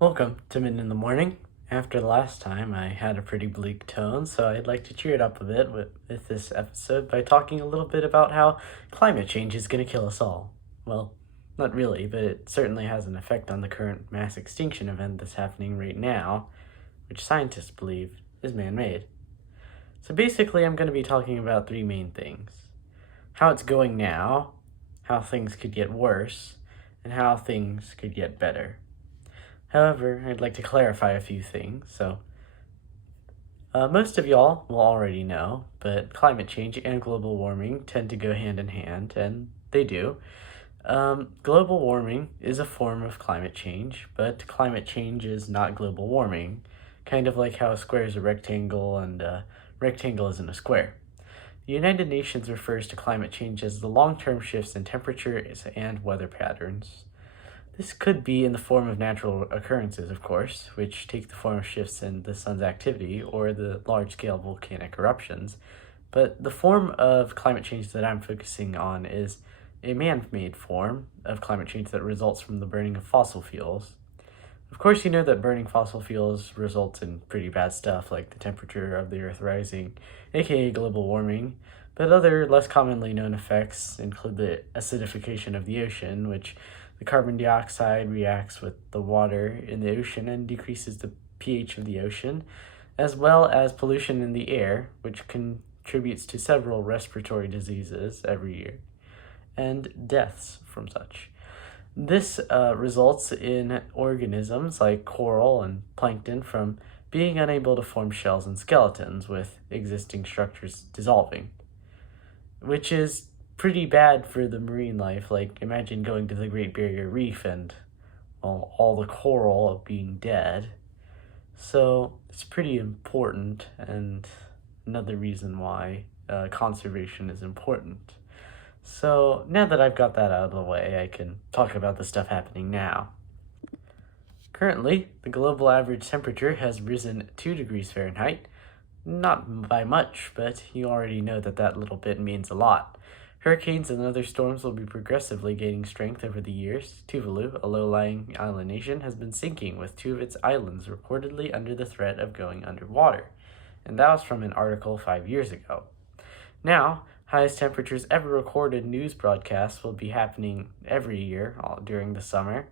Welcome to Minh in the Morning. After the last time, I had a pretty bleak tone, so I'd like to cheer it up a bit with this episode by talking a little bit about how climate change is going to kill us all. Well, not really, but it certainly has an effect on the current mass extinction event that's happening right now, which scientists believe is man-made. So basically, I'm going to be talking about three main things: how it's going now, how things could get worse, and how things could get better. However, I'd like to clarify a few things. Most of y'all will already know, but climate change and global warming tend to go hand in hand, and they do. Global warming is a form of climate change, but climate change is not global warming, kind of like how a square is a rectangle and a rectangle isn't a square. The United Nations refers to climate change as the long-term shifts in temperatures and weather patterns. This could be in the form of natural occurrences, of course, which take the form of shifts in the sun's activity or the large-scale volcanic eruptions. But the form of climate change that I'm focusing on is a man-made form of climate change that results from the burning of fossil fuels. Of course, you know that burning fossil fuels results in pretty bad stuff like the temperature of the Earth rising, aka global warming, but other less commonly known effects include the acidification of the ocean, which the carbon dioxide reacts with the water in the ocean and decreases the pH of the ocean, as well as pollution in the air, which contributes to several respiratory diseases every year, and deaths from such. This results in organisms like coral and plankton from being unable to form shells and skeletons, with existing structures dissolving, which is pretty bad for the marine life. Like, imagine going to the Great Barrier Reef and, well, all the coral being dead. So it's pretty important, and another reason why conservation is important. So now that I've got that out of the way, I can talk about the stuff happening now. Currently, the global average temperature has risen 2 degrees Fahrenheit. Not by much, but you already know that that little bit means a lot. Hurricanes and other storms will be progressively gaining strength over the years. Tuvalu, a low-lying island nation, has been sinking, with 2 of its islands reportedly under the threat of going underwater. And that was from an article 5 years ago. Now, highest temperatures ever recorded news broadcasts will be happening every year during the summer.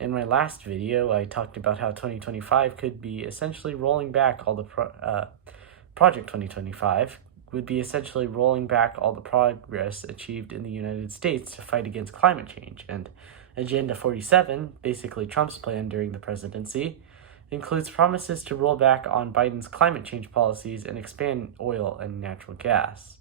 In my last video, I talked about how 2025 could be essentially rolling back all the Project 2025 would be essentially rolling back all the progress achieved in the United States to fight against climate change. And Agenda 47, basically Trump's plan during the presidency, includes promises to roll back on Biden's climate change policies and expand oil and natural gas.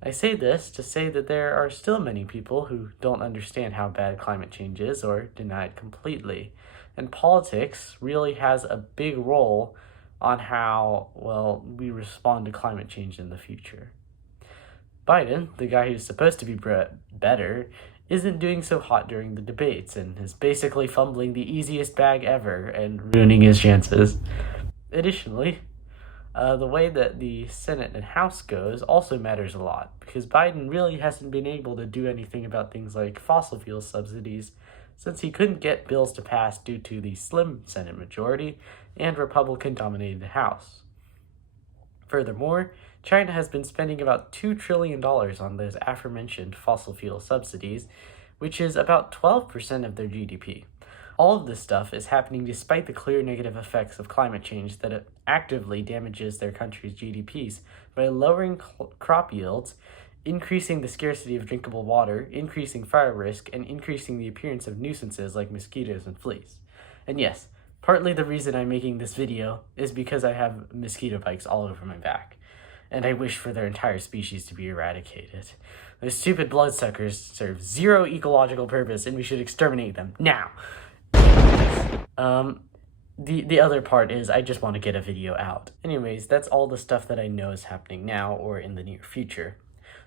I say this to say that there are still many people who don't understand how bad climate change is or deny it completely. And politics really has a big role on how, well, we respond to climate change in the future. Biden, the guy who's supposed to be better, isn't doing so hot during the debates and is basically fumbling the easiest bag ever and ruining his chances. Additionally, the way that the Senate and House goes also matters a lot, because Biden really hasn't been able to do anything about things like fossil fuel subsidies since he couldn't get bills to pass due to the slim Senate majority and Republican-dominated House. Furthermore, China has been spending about $2 trillion on those aforementioned fossil fuel subsidies, which is about 12% of their GDP. All of this stuff is happening despite the clear negative effects of climate change that it actively damages their country's GDPs by lowering crop yields, increasing the scarcity of drinkable water, increasing fire risk, and increasing the appearance of nuisances like mosquitoes and fleas. And yes, partly the reason I'm making this video is because I have mosquito bites all over my back, and I wish for their entire species to be eradicated. Those stupid bloodsuckers serve zero ecological purpose, and we should exterminate them now. The other part is I just want to get a video out. Anyways, that's all the stuff that I know is happening now or in the near future.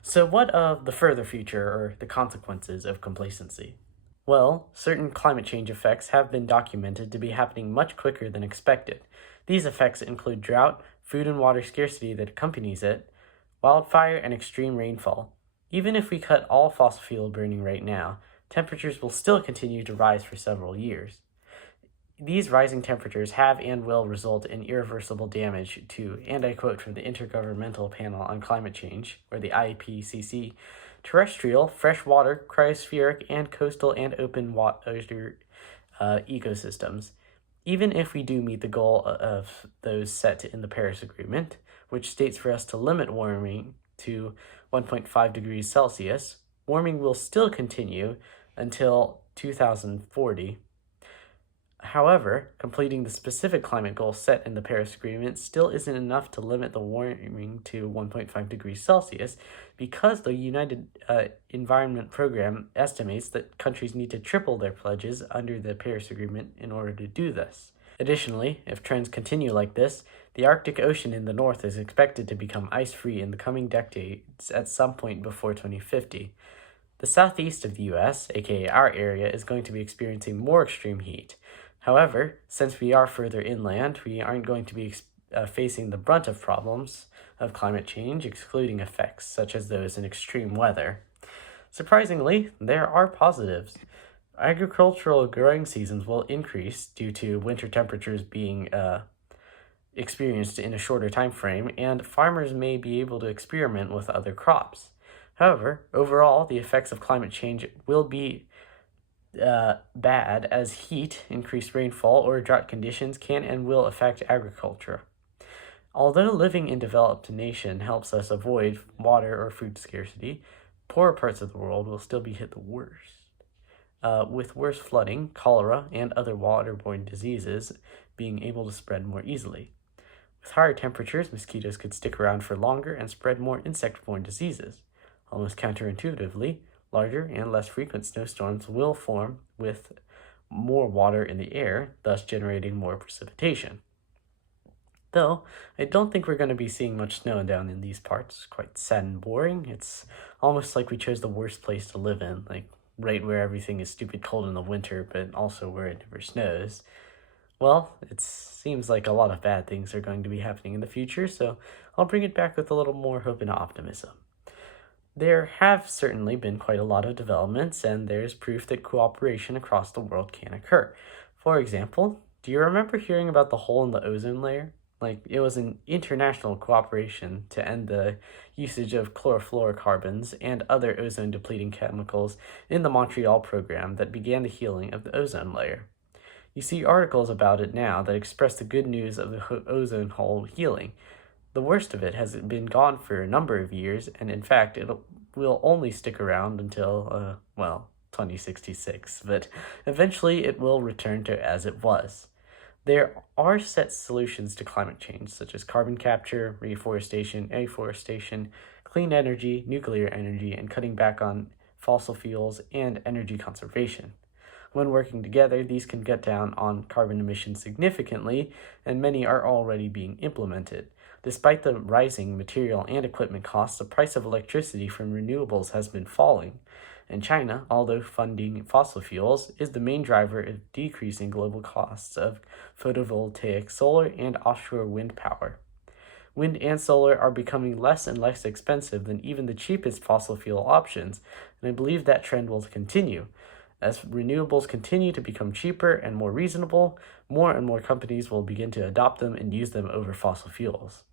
So what of the further future, or the consequences of complacency? Well, certain climate change effects have been documented to be happening much quicker than expected. These effects include drought, food and water scarcity that accompanies it, wildfire, and extreme rainfall. Even if we cut all fossil fuel burning right now, temperatures will still continue to rise for several years. These rising temperatures have and will result in irreversible damage to, and I quote from the Intergovernmental Panel on Climate Change, or the IPCC, terrestrial, freshwater, cryospheric, and coastal and open water ecosystems. Even if we do meet the goal of those set in the Paris Agreement, which states for us to limit warming to 1.5 degrees Celsius, warming will still continue until 2040. However, completing the specific climate goal set in the Paris Agreement still isn't enough to limit the warming to 1.5 degrees Celsius because the United Environment Program estimates that countries need to triple their pledges under the Paris Agreement in order to do this. Additionally, if trends continue like this, the Arctic Ocean in the north is expected to become ice-free in the coming decades at some point before 2050. The southeast of the U.S., aka our area, is going to be experiencing more extreme heat. However, since we are further inland, we aren't going to be facing the brunt of problems of climate change, excluding effects such as those in extreme weather. Surprisingly, there are positives. Agricultural growing seasons will increase due to winter temperatures being experienced in a shorter time frame, and farmers may be able to experiment with other crops. However, overall, the effects of climate change will be bad as heat, increased rainfall, or drought conditions can and will affect agriculture. Although living in a developed nation helps us avoid water or food scarcity, poorer parts of the world will still be hit the worst, with worse flooding, cholera, and other waterborne diseases being able to spread more easily. With higher temperatures, mosquitoes could stick around for longer and spread more insect-borne diseases. Almost counterintuitively, larger and less frequent snowstorms will form with more water in the air, thus generating more precipitation. Though, I don't think we're going to be seeing much snow down in these parts. It's quite sad and boring. It's almost like we chose the worst place to live in, like right where everything is stupid cold in the winter, but also where it never snows. Well, it seems like a lot of bad things are going to be happening in the future, so I'll bring it back with a little more hope and optimism. There have certainly been quite a lot of developments, and there's proof that cooperation across the world can occur. For example, do you remember hearing about the hole in the ozone layer? It was an international cooperation to end the usage of chlorofluorocarbons and other ozone-depleting chemicals in the Montreal program that began the healing of the ozone layer. You see articles about it now that express the good news of the ozone hole healing. The worst of it has been gone for a number of years, and in fact, it will only stick around until, 2066, but eventually it will return to as it was. There are set solutions to climate change, such as carbon capture, reforestation, afforestation, clean energy, nuclear energy, and cutting back on fossil fuels and energy conservation. When working together, these can cut down on carbon emissions significantly, and many are already being implemented. Despite the rising material and equipment costs, the price of electricity from renewables has been falling. In China, although funding fossil fuels is the main driver of decreasing global costs of photovoltaic solar and offshore wind power. Wind and solar are becoming less and less expensive than even the cheapest fossil fuel options, and I believe that trend will continue. As renewables continue to become cheaper and more reasonable, more and more companies will begin to adopt them and use them over fossil fuels.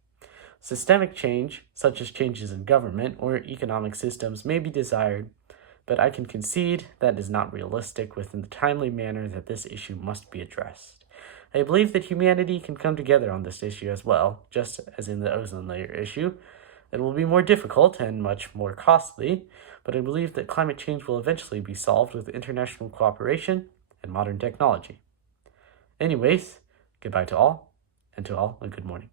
Systemic change, such as changes in government or economic systems, may be desired, but I can concede that is not realistic within the timely manner that this issue must be addressed. I believe that humanity can come together on this issue as well, just as in the ozone layer issue. It will be more difficult and much more costly, but I believe that climate change will eventually be solved with international cooperation and modern technology. Anyways, goodbye to all, and to all a good morning.